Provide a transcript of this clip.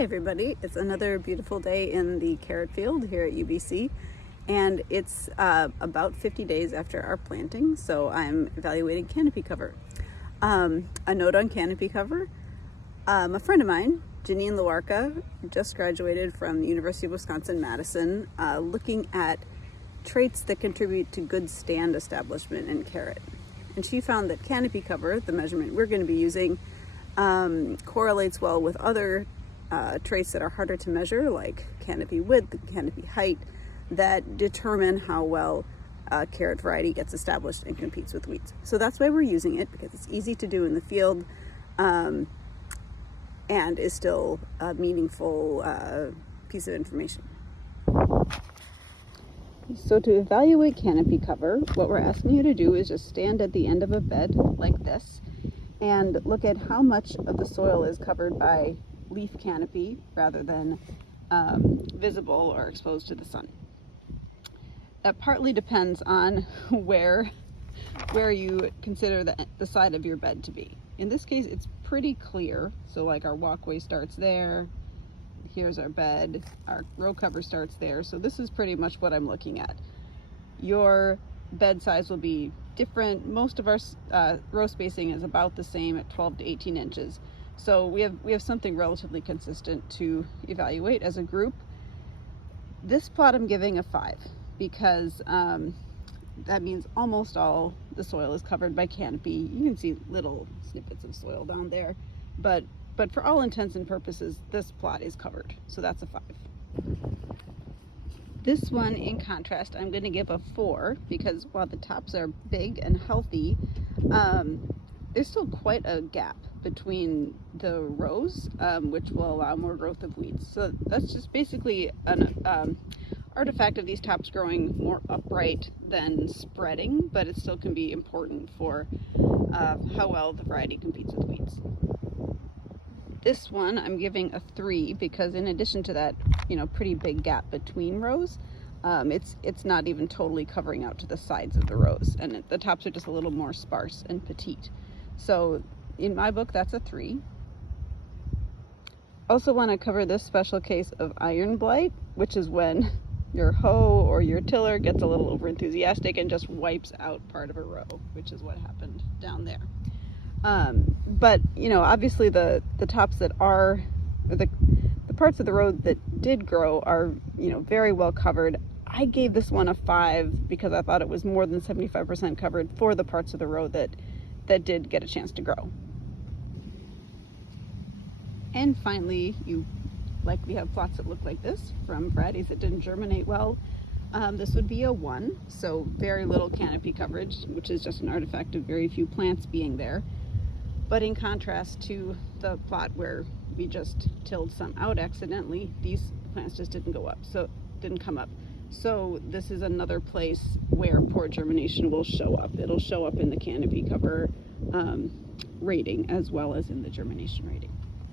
Hi everybody, it's another beautiful day in the carrot field here at UBC, and it's about 50 days after our planting, so I'm evaluating canopy cover. A note on canopy cover, a friend of mine, Janine Lawarka, just graduated from the University of Wisconsin-Madison, looking at traits that contribute to good stand establishment in carrot. And she found that canopy cover, the measurement we're going to be using, correlates well with other traits that are harder to measure, like canopy width and canopy height, that determine how well a carrot variety gets established and competes with weeds. So that's why we're using it, because it's easy to do in the field and is still a meaningful piece of information. So to evaluate canopy cover, what we're asking you to do is just stand at the end of a bed like this and look at how much of the soil is covered by leaf canopy rather than visible or exposed to the sun. That partly depends on where you consider the side of your bed to be. In this case, it's pretty clear. So like our walkway starts there, here's our bed, our row cover starts there. So this is pretty much what I'm looking at. Your bed size will be different. Most of our row spacing is about the same at 12 to 18 inches. So we have something relatively consistent to evaluate as a group. This plot I'm giving a 5 because that means almost all the soil is covered by canopy. You can see little snippets of soil down there, but for all intents and purposes, this plot is covered. So that's a 5. This one, in contrast, I'm going to give a 4 because while the tops are big and healthy, there's still quite a gap between the rows, which will allow more growth of weeds. So that's just basically an artifact of these tops growing more upright than spreading, but it still can be important for how well the variety competes with weeds. This one I'm giving a 3 because in addition to that, pretty big gap between rows, it's not even totally covering out to the sides of the rows, and the tops are just a little more sparse and petite. So in my book, that's a 3. Also want to cover this special case of iron blight, which is when your hoe or your tiller gets a little over enthusiastic and just wipes out part of a row, which is what happened down there. But obviously the tops that are, the parts of the road that did grow are, very well covered. I gave this one a 5 because I thought it was more than 75% covered for the parts of the road that did get a chance to grow. And finally, you likely have plots that look like this from varieties that didn't germinate well. This would be a 1, so very little canopy coverage, which is just an artifact of very few plants being there. But in contrast to the plot where we just tilled some out accidentally, these plants just didn't come up. So this is another place where poor germination will show up. It'll show up in the canopy cover rating as well as in the germination rating.